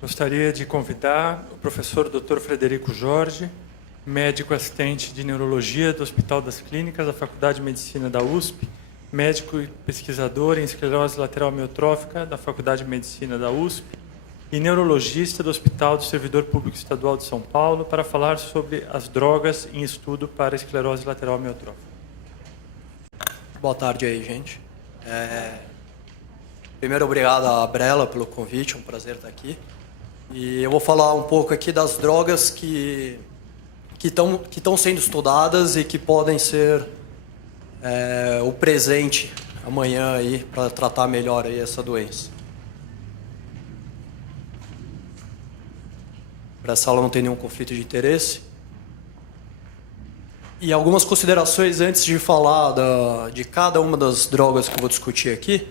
Gostaria de convidar o professor Dr. Frederico Jorge, médico assistente de neurologia do Hospital das Clínicas, da Faculdade de Medicina da USP, médico e pesquisador em esclerose lateral amiotrófica da Faculdade de Medicina da USP e neurologista do Hospital do Servidor Público Estadual de São Paulo, para falar sobre as drogas em estudo para esclerose lateral amiotrófica. Boa tarde aí, gente. Primeiro, obrigado à Brella pelo convite, é um prazer estar aqui. E eu vou falar um pouco aqui das drogas que estão sendo estudadas e que podem ser o presente amanhã aí para tratar melhor aí essa doença. Para essa aula não tem nenhum conflito de interesse. E algumas considerações antes de falar de cada uma das drogas que eu vou discutir aqui.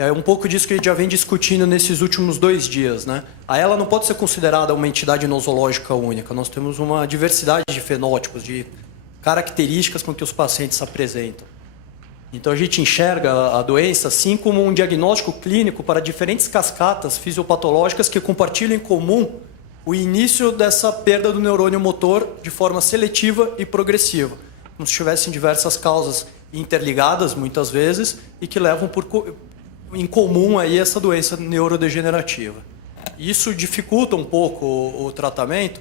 É um pouco disso que a gente já vem discutindo nesses últimos 2 dias, né? Ela não pode ser considerada uma entidade nosológica única. Nós temos uma diversidade de fenótipos, de características com que os pacientes se apresentam. Então a gente enxerga a doença assim como um diagnóstico clínico para diferentes cascatas fisiopatológicas que compartilham em comum o início dessa perda do neurônio motor de forma seletiva e progressiva, como se tivessem diversas causas interligadas muitas vezes e que levam em comum aí essa doença neurodegenerativa. Isso dificulta um pouco o tratamento,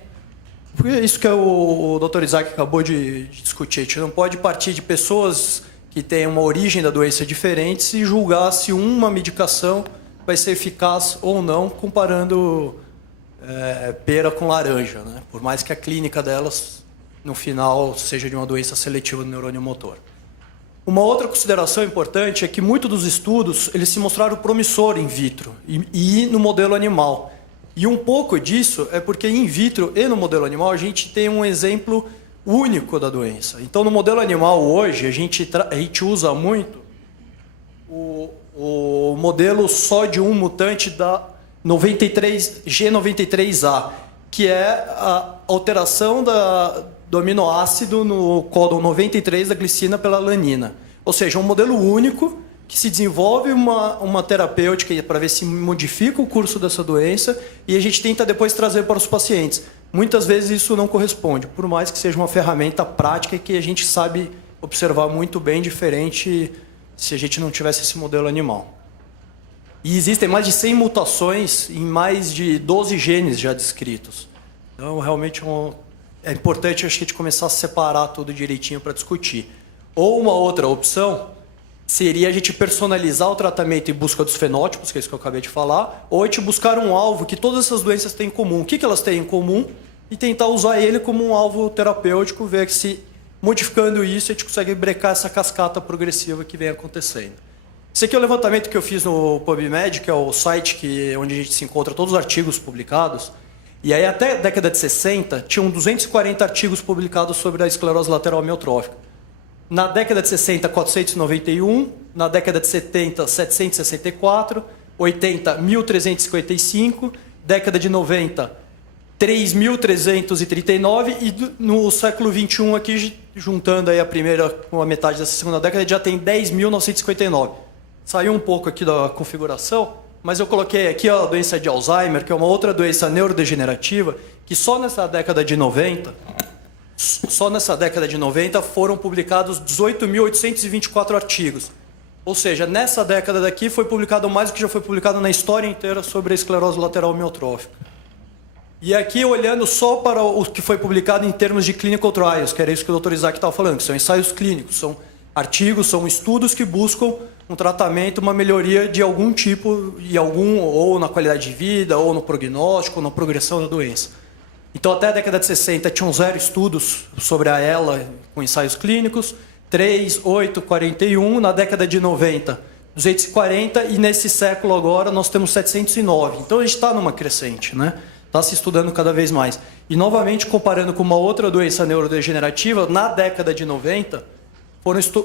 porque isso que o Dr. Isaac acabou de discutir. A gente não pode partir de pessoas que têm uma origem da doença diferentes e julgar se uma medicação vai ser eficaz ou não, comparando pera com laranja, né? Por mais que a clínica delas, no final, seja de uma doença seletiva do neurônio motor. Uma outra consideração importante é que muitos dos estudos eles se mostraram promissor in vitro e no modelo animal. E um pouco disso é porque in vitro e no modelo animal a gente tem um exemplo único da doença. Então, no modelo animal hoje, a gente usa muito o modelo só de um mutante da G93A, que é a alteração do aminoácido no códon 93 da glicina pela alanina. Ou seja, um modelo único que se desenvolve uma terapêutica para ver se modifica o curso dessa doença e a gente tenta depois trazer para os pacientes. Muitas vezes isso não corresponde, por mais que seja uma ferramenta prática que a gente sabe observar muito bem, diferente se a gente não tivesse esse modelo animal. E existem mais de 100 mutações em mais de 12 genes já descritos. Então, realmente é importante a gente começar a separar tudo direitinho para discutir. Ou uma outra opção seria a gente personalizar o tratamento em busca dos fenótipos, que é isso que eu acabei de falar, ou a gente buscar um alvo que todas essas doenças têm em comum. O que elas têm em comum? E tentar usar ele como um alvo terapêutico, ver se modificando isso a gente consegue brecar essa cascata progressiva que vem acontecendo. Esse aqui é o levantamento que eu fiz no PubMed, que é o site onde a gente se encontra todos os artigos publicados. E aí, até a década de 60, tinham 240 artigos publicados sobre a esclerose lateral amiotrófica. Na década de 60, 491. Na década de 70, 764. 80, 1.355. Década de 90, 3.339. E no século XXI, aqui, juntando aí a primeira com a metade dessa segunda década, já tem 10.959. Saiu um pouco aqui da configuração, mas eu coloquei aqui a doença de Alzheimer, que é uma outra doença neurodegenerativa, que só nessa década de 90 foram publicados 18.824 artigos. Ou seja, nessa década daqui foi publicado mais do que já foi publicado na história inteira sobre a esclerose lateral amiotrófica. E aqui, olhando só para o que foi publicado em termos de clinical trials, que era isso que o Dr. Isaac estava falando, que são ensaios clínicos, são artigos, são estudos que buscam um tratamento, uma melhoria de algum tipo, ou na qualidade de vida, ou no prognóstico, ou na progressão da doença. Então, até a década de 60, tinham 0 estudos sobre ela com ensaios clínicos, 3, 8, 41. Na década de 90, 240. E nesse século agora, nós temos 709. Então, a gente está numa crescente, né? Está se estudando cada vez mais. E, novamente, comparando com uma outra doença neurodegenerativa, na década de 90,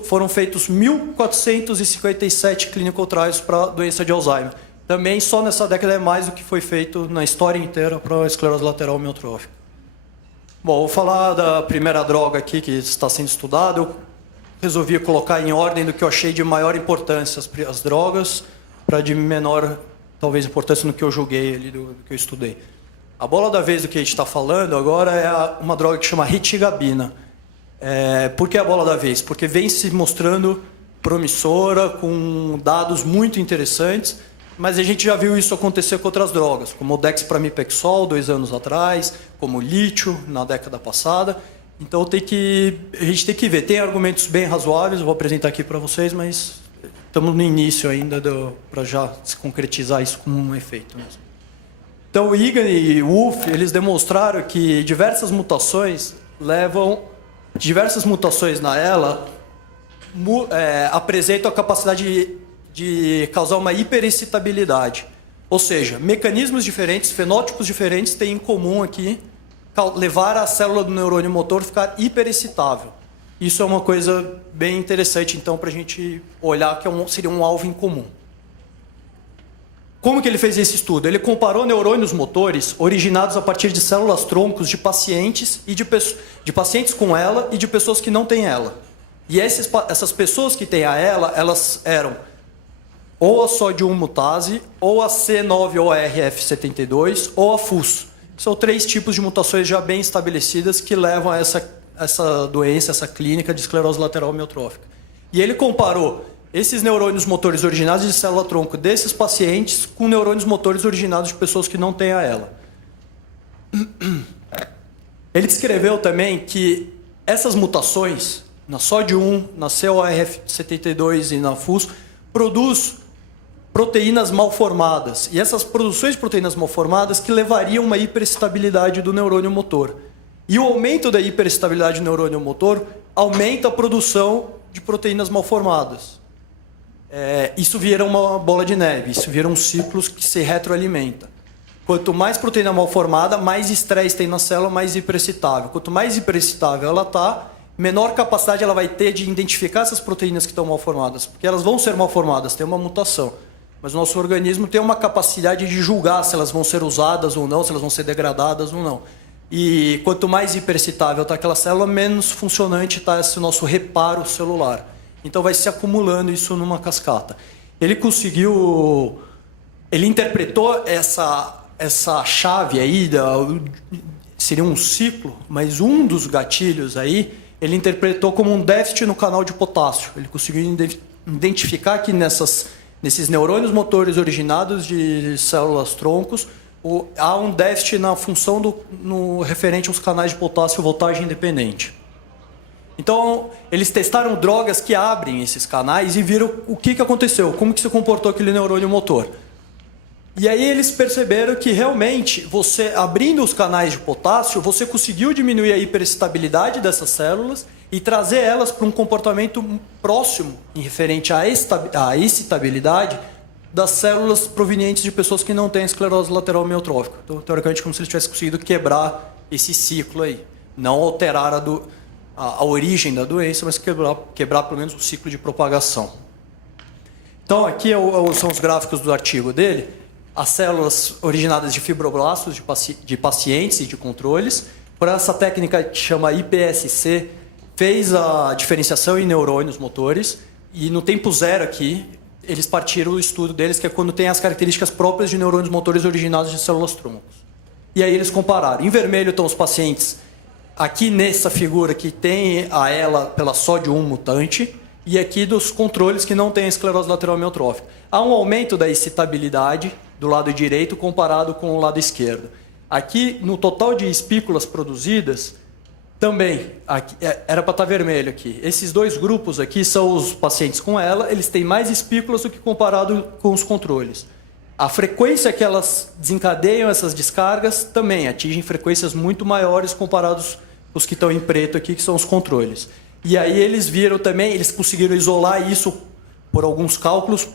foram feitos 1.457 clinical trials para a doença de Alzheimer. Também só nessa década é mais do que foi feito na história inteira para a esclerose lateral amiotrófica. Bom, vou falar da primeira droga aqui que está sendo estudada. Eu resolvi colocar em ordem do que eu achei de maior importância as drogas para de menor talvez importância no que eu julguei ali, do que eu estudei. A bola da vez do que a gente está falando agora é uma droga que chama retigabina. Por que a bola da vez? Porque vem se mostrando promissora, com dados muito interessantes, mas a gente já viu isso acontecer com outras drogas, como o dexpramipexol 2 anos atrás, como o lítio na década passada. Então a gente tem que ver. Tem argumentos bem razoáveis, eu vou apresentar aqui para vocês, mas estamos no início ainda para já se concretizar isso como um efeito mesmo. Então o Egan e o Wolff, eles demonstraram que diversas mutações na ELA apresentam a capacidade de causar uma hiperexcitabilidade. Ou seja, mecanismos diferentes, fenótipos diferentes têm em comum aqui levar a célula do neurônio motor a ficar hiperexcitável. Isso é uma coisa bem interessante, então, para a gente olhar que seria um alvo em comum. Como que ele fez esse estudo? Ele comparou neurônios motores originados a partir de células-troncos de pacientes de pacientes com ELA e de pessoas que não têm ELA. E essas pessoas que têm a ELA, elas eram ou a sódio 1 mutase, ou a C9ORF72, ou a FUS. São 3 tipos de mutações já bem estabelecidas que levam a essa doença, essa clínica de esclerose lateral amiotrófica. E ele comparou esses neurônios motores originados de célula-tronco desses pacientes com neurônios motores originados de pessoas que não têm a ELA. Ele descreveu também que essas mutações, na sódio 1, na CORF72 e na FUS, produz proteínas mal formadas. E essas produções de proteínas mal formadas que levariam a uma hiperestabilidade do neurônio motor. E o aumento da hiperestabilidade do neurônio motor aumenta a produção de proteínas mal formadas. Isso vira uma bola de neve, isso vira um ciclo que se retroalimenta. Quanto mais proteína mal formada, mais estresse tem na célula, mais hiperexcitável. Quanto mais hiperexcitável ela está, menor capacidade ela vai ter de identificar essas proteínas que estão mal formadas. Porque elas vão ser mal formadas, tem uma mutação. Mas o nosso organismo tem uma capacidade de julgar se elas vão ser usadas ou não, se elas vão ser degradadas ou não. E quanto mais hiperexcitável está aquela célula, menos funcionante está esse nosso reparo celular. Então vai se acumulando isso numa cascata. Ele interpretou essa chave aí, seria um ciclo, mas um dos gatilhos aí, ele interpretou como um déficit no canal de potássio. Ele conseguiu identificar que nesses neurônios motores originados de células-troncos, há um déficit na função no referente aos canais de potássio voltagem independente. Então, eles testaram drogas que abrem esses canais e viram o que aconteceu, como que se comportou aquele neurônio motor. E aí eles perceberam que realmente, você abrindo os canais de potássio, você conseguiu diminuir a hiperestabilidade dessas células e trazer elas para um comportamento próximo em referente à excitabilidade das células provenientes de pessoas que não têm esclerose lateral amiotrófica. Então, teoricamente, como se eles tivessem conseguido quebrar esse ciclo aí. Não alterar a origem da doença, mas quebrar pelo menos o ciclo de propagação. Então, aqui são os gráficos do artigo dele. As células originadas de fibroblastos de pacientes e de controles. Por essa técnica que chama IPSC, fez a diferenciação em neurônios motores. E no tempo zero aqui, eles partiram do estudo deles, que é quando tem as características próprias de neurônios motores originados de células-troncos. E aí eles compararam. Em vermelho estão os pacientes, aqui nessa figura que tem a ELA pela sódio 1 mutante, e aqui dos controles que não têm esclerose lateral amiotrófica. Há um aumento da excitabilidade do lado direito comparado com o lado esquerdo. Aqui, no total de espículas produzidas, também, aqui, era para estar vermelho aqui. Esses dois grupos aqui são os pacientes com ELA, eles têm mais espículas do que comparado com os controles. A frequência que elas desencadeiam essas descargas também atingem frequências muito maiores comparados com os que estão em preto aqui, que são os controles. E aí eles viram também, eles conseguiram isolar isso por alguns cálculos,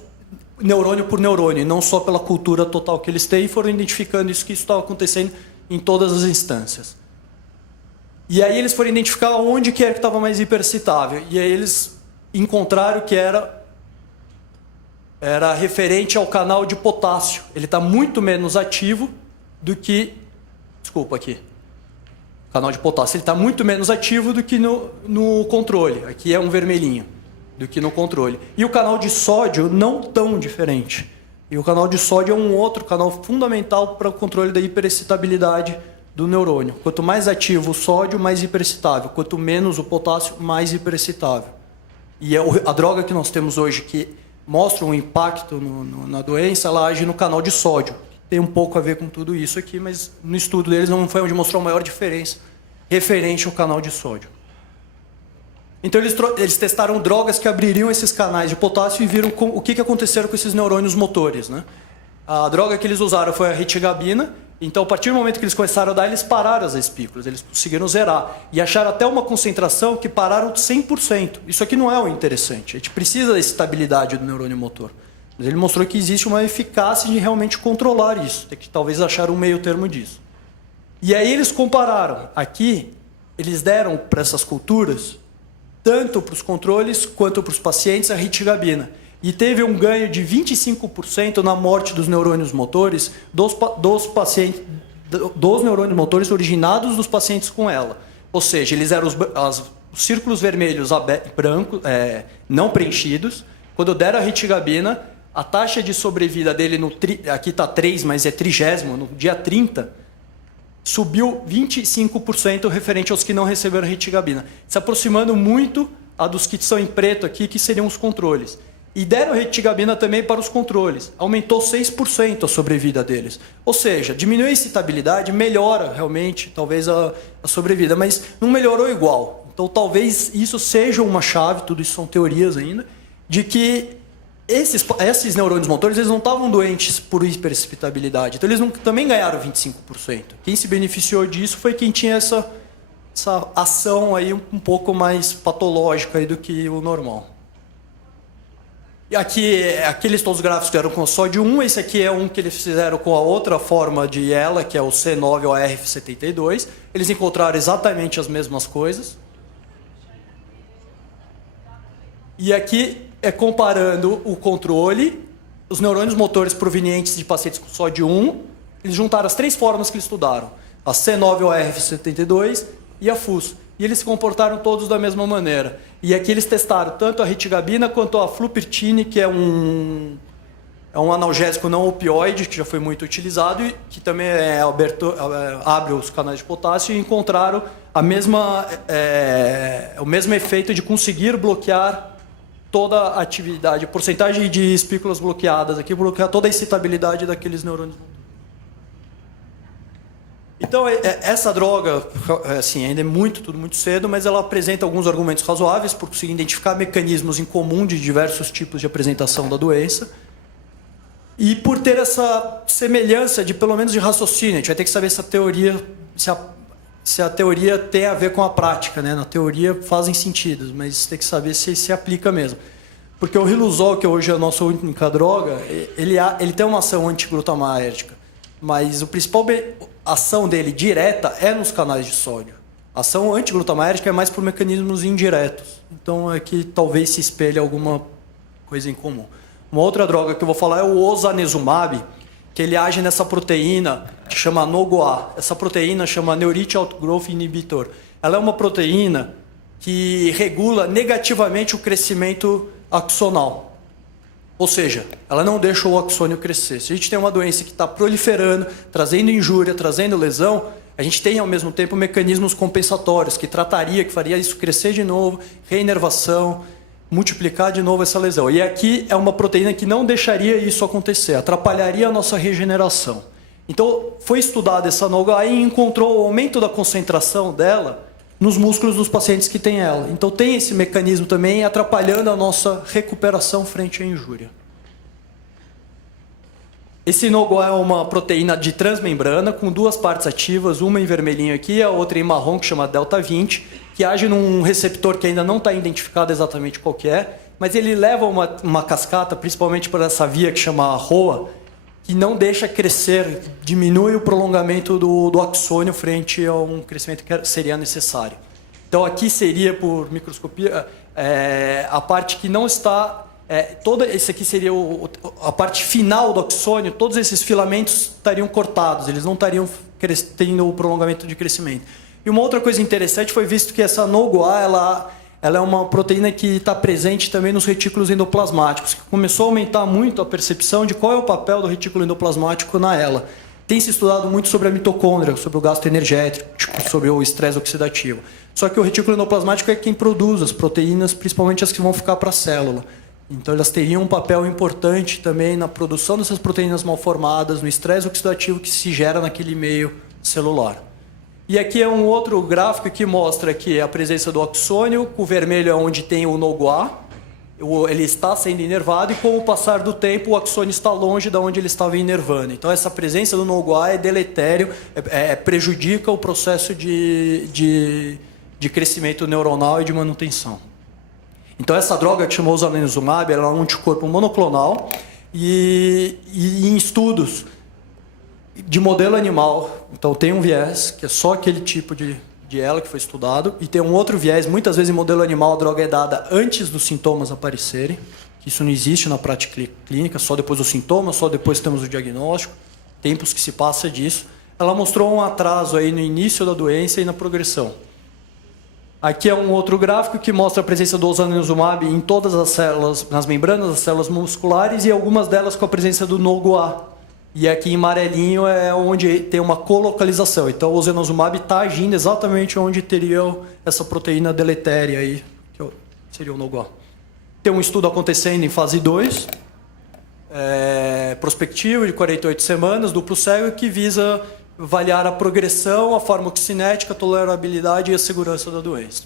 neurônio por neurônio, não só pela cultura total que eles têm, e foram identificando isso estava acontecendo em todas as instâncias. E aí eles foram identificar onde que era que estava mais hiperexcitável. E aí eles encontraram que era referente ao canal de potássio. Ele está muito menos ativo do que... Desculpa aqui. Canal de potássio. Ele está muito menos ativo do que no controle. Aqui é um vermelhinho. Do que no controle. E o canal de sódio não tão diferente. E o canal de sódio é um outro canal fundamental para o controle da hiperexcitabilidade do neurônio. Quanto mais ativo o sódio, mais hiperexcitável. Quanto menos o potássio, mais hiperexcitável. E a droga que nós temos hoje, que mostra um impacto na doença, ela age no canal de sódio. Tem um pouco a ver com tudo isso aqui, mas no estudo deles não foi onde mostrou a maior diferença referente ao canal de sódio. Então eles testaram drogas que abririam esses canais de potássio e viram o que aconteceram com esses neurônios motores, né? A droga que eles usaram foi a retigabina. Então, a partir do momento que eles começaram a dar, eles pararam as espículas, eles conseguiram zerar. E acharam até uma concentração que pararam 100%. Isso aqui não é o interessante. A gente precisa da estabilidade do neurônio motor. Mas ele mostrou que existe uma eficácia de realmente controlar isso. Tem que talvez achar um meio termo disso. E aí eles compararam. Aqui, eles deram para essas culturas, tanto para os controles quanto para os pacientes, a retigabina. E teve um ganho de 25% na morte dos neurônios motores dos pacientes, dos neurônios motores originados dos pacientes com ela. Ou seja, eles eram os círculos vermelhos brancos, não preenchidos. Quando deram a retigabina, a taxa de sobrevida dele, aqui está 3, mas é 30º, no dia 30, subiu 25% referente aos que não receberam retigabina, se aproximando muito a dos que são em preto aqui, que seriam os controles. E deram retigabina também para os controles. Aumentou 6% a sobrevida deles. Ou seja, diminui a excitabilidade, melhora realmente, talvez, a sobrevida, mas não melhorou igual. Então, talvez isso seja uma chave, tudo isso são teorias ainda, de que esses neurônios motores eles não estavam doentes por hiperexcitabilidade. Então, eles também ganharam 25%. Quem se beneficiou disso foi quem tinha essa ação aí um pouco mais patológica aí do que o normal. E aqueles todos os gráficos que eram com sódio 1, esse aqui é um que eles fizeram com a outra forma de ela, que é o C9ORF72. Eles encontraram exatamente as mesmas coisas. E aqui é comparando o controle, os neurônios motores provenientes de pacientes com sódio 1. Eles juntaram as 3 formas que eles estudaram, a C9ORF72 e a FUS. E eles se comportaram todos da mesma maneira. E aqui eles testaram tanto a retigabina quanto a flupirtine, que é um analgésico não opioide, que já foi muito utilizado e que também abre os canais de potássio, e encontraram o mesmo efeito de conseguir bloquear toda a atividade, a porcentagem de espículas bloqueadas aqui, bloquear toda a excitabilidade daqueles neurônios. Então, essa droga, assim, ainda é tudo muito cedo, mas ela apresenta alguns argumentos razoáveis por conseguir identificar mecanismos em comum de diversos tipos de apresentação da doença e por ter essa semelhança de, pelo menos, de raciocínio. A gente vai ter que saber se a teoria tem a ver com a prática, né? Na teoria fazem sentido, mas tem que saber se aplica mesmo. Porque o riluzol, que hoje é a nossa única droga, ele tem uma ação antiglutamática, mas o principal ação dele direta é nos canais de sódio. A ação antiglutamática é mais por mecanismos indiretos. Então, é que talvez se espelhe alguma coisa em comum. Uma outra droga que eu vou falar é o osanezumab, que ele age nessa proteína que chama NOGOA. Essa proteína chama Neurite Outgrowth Inhibitor. Ela é uma proteína que regula negativamente o crescimento axonal. Ou seja, ela não deixa o axônio crescer. Se a gente tem uma doença que está proliferando, trazendo injúria, trazendo lesão, a gente tem, ao mesmo tempo, mecanismos compensatórios que faria isso crescer de novo, reinervação, multiplicar de novo essa lesão. E aqui é uma proteína que não deixaria isso acontecer, atrapalharia a nossa regeneração. Então, foi estudada essa NOGA e encontrou o aumento da concentração dela nos músculos dos pacientes que têm ela. Então tem esse mecanismo também atrapalhando a nossa recuperação frente à injúria. Esse NOGO é uma proteína de transmembrana com 2 partes ativas, uma em vermelhinho aqui, a outra em marrom, que chama delta 20, que age num receptor que ainda não está identificado exatamente qual que é, mas ele leva uma cascata, principalmente por essa via que chama ROA, que não deixa crescer, diminui o prolongamento do axônio frente a um crescimento que seria necessário. Então, aqui seria, por microscopia, a parte que não está... esse aqui seria a parte final do axônio, todos esses filamentos estariam cortados, eles não estariam tendo o prolongamento de crescimento. E uma outra coisa interessante foi visto que essa NOGOA, ela é uma proteína que está presente também nos retículos endoplasmáticos, que começou a aumentar muito a percepção de qual é o papel do retículo endoplasmático na ELA. Tem se estudado muito sobre a mitocôndria, sobre o gasto energético, sobre o estresse oxidativo. Só que o retículo endoplasmático é quem produz as proteínas, principalmente as que vão ficar para a célula. Então, elas teriam um papel importante também na produção dessas proteínas mal formadas, no estresse oxidativo que se gera naquele meio celular. E aqui é um outro gráfico que mostra aqui a presença do axônio. O vermelho é onde tem o NOGO-A. Ele está sendo inervado e, com o passar do tempo, o axônio está longe de onde ele estava inervando. Então, essa presença do NOGO-A é deletério, prejudica o processo de crescimento neuronal e de manutenção. Então, essa droga que chamou usanezumab, ela é um anticorpo monoclonal e em estudos de modelo animal, então tem um viés, que é só aquele tipo de ela que foi estudado, e tem um outro viés, muitas vezes em modelo animal a droga é dada antes dos sintomas aparecerem, que isso não existe na prática clínica, só depois dos sintomas, só depois temos o diagnóstico, tempos que se passa disso. Ela mostrou um atraso aí no início da doença e na progressão. Aqui é um outro gráfico que mostra a presença do usanezumab em todas as células, nas membranas das células musculares e algumas delas com a presença do NOGO-A. E aqui em amarelinho é onde tem uma colocalização. Então, o usanezumab está agindo exatamente onde teria essa proteína deletéria aí, que seria o NOGO-A. Tem um estudo acontecendo em fase 2, prospectivo de 48 semanas, duplo cego, que visa avaliar a progressão, a farmacocinética, a tolerabilidade e a segurança da doença.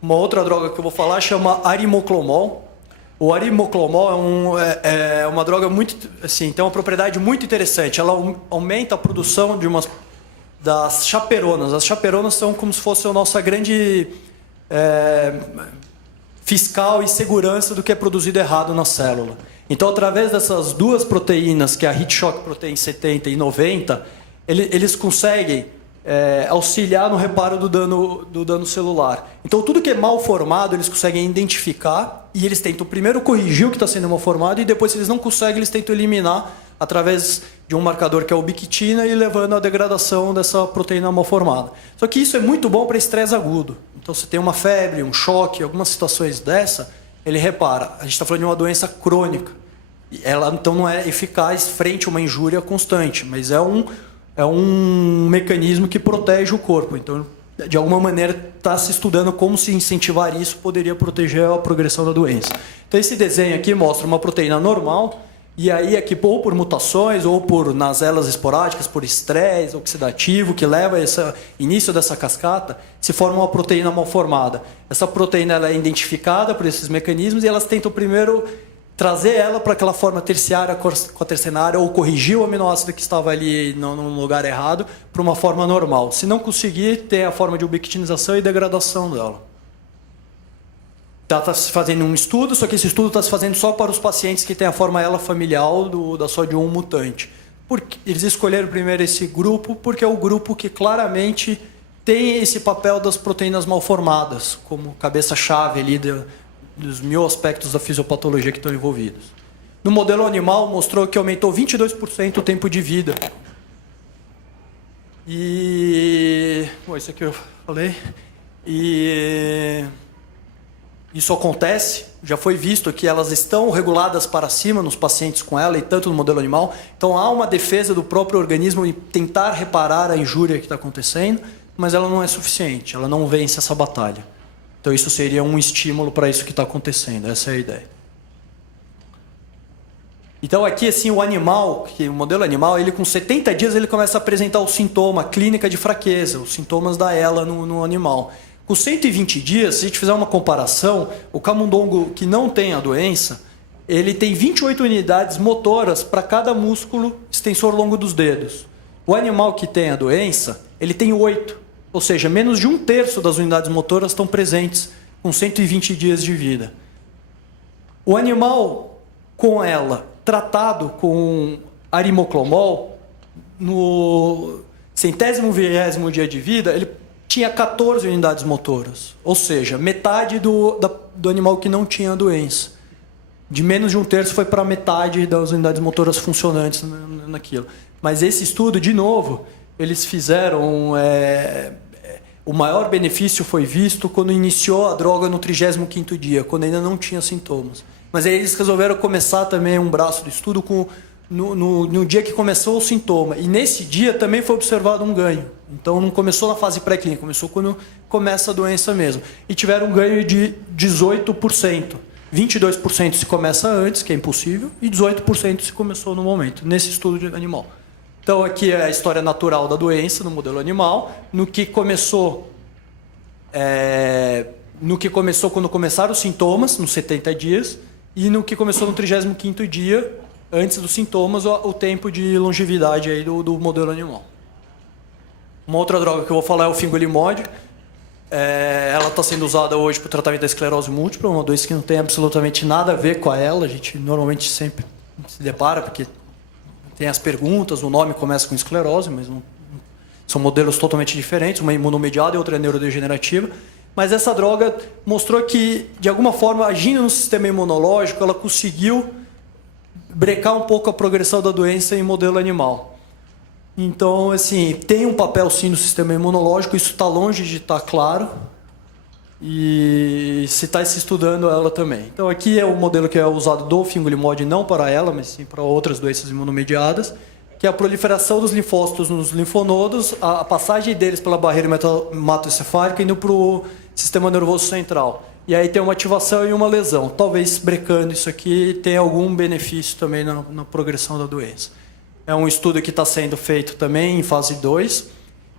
Uma outra droga que eu vou falar chama arimoclomol. O arimoclomol é uma droga muito, assim, tem uma propriedade muito interessante. Ela aumenta a produção das chaperonas. As chaperonas são como se fosse a nossa grande fiscal e segurança do que é produzido errado na célula. Então, através dessas duas proteínas, que é a Heat Shock Protein 70 e 90, eles conseguem auxiliar no reparo do dano celular. Então, tudo que é mal formado, eles conseguem identificar e eles tentam primeiro corrigir o que está sendo mal formado e depois, se eles não conseguem, eles tentam eliminar através de um marcador que é a ubiquitina e levando à degradação dessa proteína mal formada. Só que isso é muito bom para estresse agudo. Então, se tem uma febre, um choque, algumas situações dessa, ele repara. A gente está falando de uma doença crônica. Ela, então, não é eficaz frente a uma injúria constante, mas é um mecanismo que protege o corpo. Então, de alguma maneira, está se estudando como se incentivar isso poderia proteger a progressão da doença. Então, esse desenho aqui mostra uma proteína normal, e aí aqui, ou por mutações, ou por naselas esporádicas, por estresse oxidativo, que leva a esse início dessa cascata, se forma uma proteína mal formada. Essa proteína ela é identificada por esses mecanismos e elas tentam primeiro trazer ela para aquela forma terciária, quatercenária, ou corrigir o aminoácido que estava ali no lugar errado para uma forma normal. Se não conseguir, tem a forma de ubiquitinização e degradação dela. Está se fazendo um estudo, só que esse estudo está se fazendo só para os pacientes que têm a forma ELA familiar da SOD1 mutante. Eles escolheram primeiro esse grupo porque é o grupo que claramente tem esse papel das proteínas mal formadas, como cabeça-chave ali dos 1000 aspectos da fisiopatologia que estão envolvidos. No modelo animal, mostrou que aumentou 22% o tempo de vida. Bom, isso aqui eu falei. Isso acontece, já foi visto que elas estão reguladas para cima nos pacientes com ela, e tanto no modelo animal. Então, há uma defesa do próprio organismo em tentar reparar a injúria que está acontecendo, mas ela não é suficiente, ela não vence essa batalha. Então, isso seria um estímulo para isso que está acontecendo, essa é a ideia. Então, aqui, assim, o modelo animal, ele com 70 dias, ele começa a apresentar o sintoma, a clínica de fraqueza, os sintomas da ELA no animal. Com 120 dias, se a gente fizer uma comparação, o camundongo que não tem a doença, ele tem 28 unidades motoras para cada músculo extensor longo dos dedos. O animal que tem a doença, ele tem 8, ou seja, menos de 1/3 das unidades motoras estão presentes com 120 dias de vida. O animal com ela, tratado com arimoclomol, no 120º dia de vida, ele tinha 14 unidades motoras, ou seja, metade do animal que não tinha a doença. De menos de 1/3 foi para metade das unidades motoras funcionantes naquilo. Mas esse estudo, de novo, eles fizeram O maior benefício foi visto quando iniciou a droga no 35º dia, quando ainda não tinha sintomas. Mas aí eles resolveram começar também um braço do estudo no dia que começou o sintoma. E nesse dia também foi observado um ganho. Então não começou na fase pré-clínica, começou quando começa a doença mesmo. E tiveram um ganho de 18%. 22% se começa antes, que é impossível, e 18% se começou no momento, nesse estudo de animal. Então aqui é a história natural da doença no modelo animal, no que começou quando começaram os sintomas, nos 70 dias, e no que começou no 35º dia, antes dos sintomas, o tempo de longevidade aí do modelo animal. Uma outra droga que eu vou falar é o fingolimod. Ela está sendo usada hoje para o tratamento da esclerose múltipla, uma doença que não tem absolutamente nada a ver com ela. A gente normalmente sempre se depara, porque tem as perguntas, o nome começa com esclerose, mas não, são modelos totalmente diferentes, uma imunomediada e outra é neurodegenerativa. Mas essa droga mostrou que, de alguma forma, agindo no sistema imunológico, ela conseguiu brecar um pouco a progressão da doença em modelo animal. Então, assim, tem um papel sim no sistema imunológico, isso está longe de estar claro, e se está se estudando ela também. Então, aqui é o modelo que é usado do fingolimod, não para ela, mas sim para outras doenças imunomediadas, que é a proliferação dos linfócitos nos linfonodos, a passagem deles pela barreira hematoencefálica indo para o sistema nervoso central. E aí tem uma ativação e uma lesão. Talvez brecando isso aqui tenha algum benefício também na progressão da doença. É um estudo que está sendo feito também em fase 2.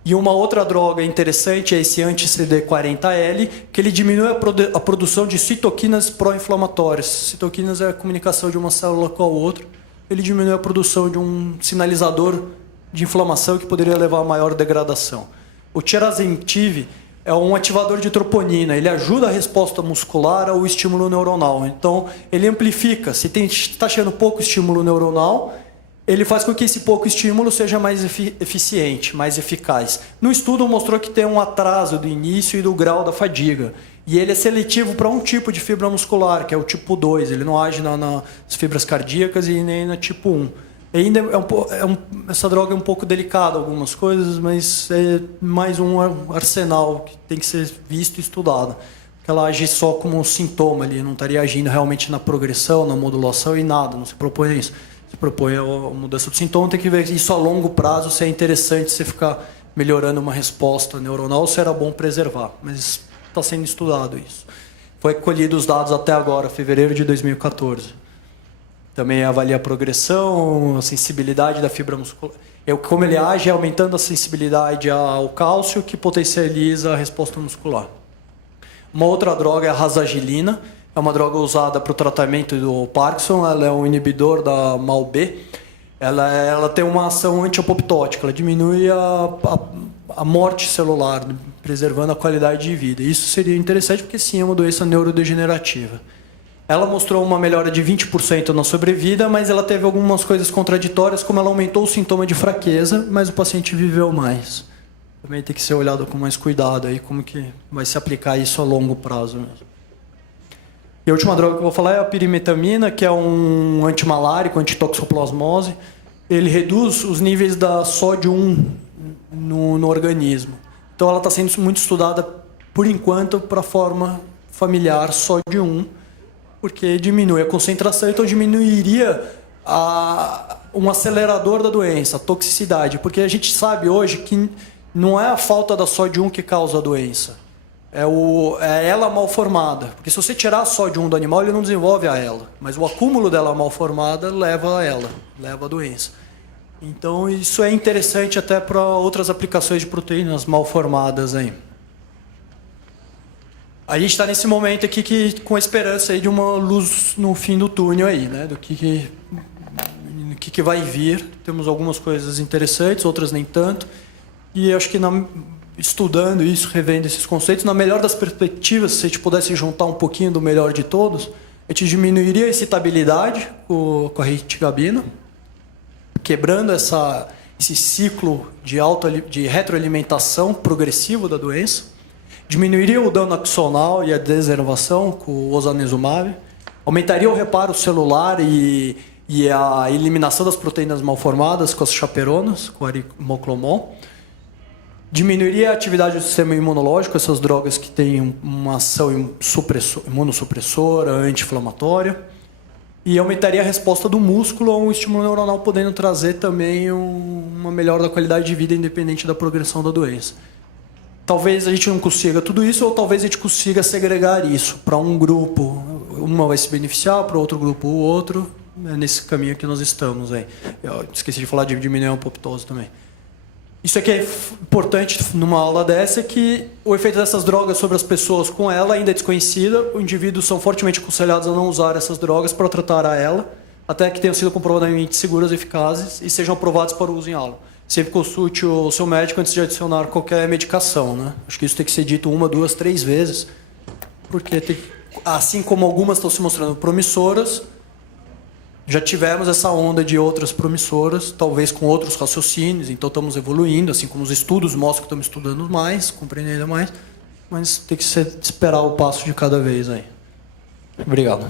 E uma outra droga interessante é esse anti-CD40L, que ele diminui a produção de citoquinas pró-inflamatórias. Citoquinas é a comunicação de uma célula com a outra. Ele diminui a produção de um sinalizador de inflamação que poderia levar a maior degradação. O tirasemtiv é um ativador de troponina. Ele ajuda a resposta muscular ao estímulo neuronal. Então, ele amplifica. Se está chegando pouco estímulo neuronal, ele faz com que esse pouco estímulo seja mais eficiente, mais eficaz. No estudo mostrou que tem um atraso do início e do grau da fadiga. E ele é seletivo para um tipo de fibra muscular, que é o tipo 2. Ele não age nas fibras cardíacas e nem na tipo 1. Ainda essa droga é um pouco delicada, algumas coisas, mas é mais um arsenal que tem que ser visto e estudado. Porque ela age só como um sintoma ali, não estaria agindo realmente na progressão, na modulação e nada, não se propõe isso. Se propõe a mudança do sintoma, tem que ver isso a longo prazo, se é interessante você ficar melhorando uma resposta neuronal ou se era bom preservar. Mas está sendo estudado isso. Foi colhido os dados até agora, fevereiro de 2014. Também avalia a progressão, a sensibilidade da fibra muscular. Como ele age, aumentando a sensibilidade ao cálcio, que potencializa a resposta muscular. Uma outra droga é a rasagilina. É uma droga usada para o tratamento do Parkinson. Ela é um inibidor da MAO-B. Ela tem uma ação antiapoptótica. Ela diminui a morte celular, preservando a qualidade de vida. Isso seria interessante porque, sim, é uma doença neurodegenerativa. Ela mostrou uma melhora de 20% na sobrevida, mas ela teve algumas coisas contraditórias, como ela aumentou o sintoma de fraqueza, mas o paciente viveu mais. Também tem que ser olhado com mais cuidado aí, como que vai se aplicar isso a longo prazo mesmo. E a última droga que eu vou falar é a pirimetamina, que é um antimalárico, antitoxoplasmose. Ele reduz os níveis da sódio 1 no organismo. Então ela está sendo muito estudada, por enquanto, para a forma familiar sódio 1, porque diminui a concentração, então diminuiria um acelerador da doença, a toxicidade. Porque a gente sabe hoje que não é a falta da sódio 1 que causa a doença, é ela mal formada. Porque se você tirar a sódio 1 do animal, ele não desenvolve a ela, mas o acúmulo dela mal formada leva a ela, leva a doença. Então isso é interessante até para outras aplicações de proteínas mal formadas aí. A gente está nesse momento aqui com a esperança aí de uma luz no fim do túnel aí, né? Do que vai vir. Temos algumas coisas interessantes, outras nem tanto. E acho que estudando isso, revendo esses conceitos, na melhor das perspectivas, se a gente pudesse juntar um pouquinho do melhor de todos, a gente diminuiria a excitabilidade com a reticabina, quebrando esse ciclo de retroalimentação progressivo da doença. Diminuiria o dano axonal e a deservação com o osanezumab, aumentaria o reparo celular e a eliminação das proteínas mal formadas com as chaperonas, com o arimoclomol, Diminuiria a atividade do sistema imunológico, essas drogas que têm uma ação imunossupressora, anti-inflamatória. E aumentaria a resposta do músculo a um estímulo neuronal, podendo trazer também uma melhora da qualidade de vida, independente da progressão da doença. Talvez a gente não consiga tudo isso, ou talvez a gente consiga segregar isso para um grupo. Uma vai se beneficiar, para outro grupo o outro. É nesse caminho que nós estamos aí. Eu esqueci de falar de diminuir a apoptose também. Isso aqui é importante numa aula dessa, que o efeito dessas drogas sobre as pessoas com ela ainda é desconhecida. Os indivíduos são fortemente aconselhados a não usar essas drogas para tratar a ela, até que tenham sido comprovadamente seguras e eficazes e sejam aprovadas para o uso em aula. Sempre consulte o seu médico antes de adicionar qualquer medicação, né? Acho que isso tem que ser dito 1, 2, 3 vezes, porque assim como algumas estão se mostrando promissoras, já tivemos essa onda de outras promissoras, talvez com outros raciocínios, então estamos evoluindo, assim como os estudos mostram que estamos estudando mais, compreendendo mais, mas tem que esperar o passo de cada vez aí. Obrigado.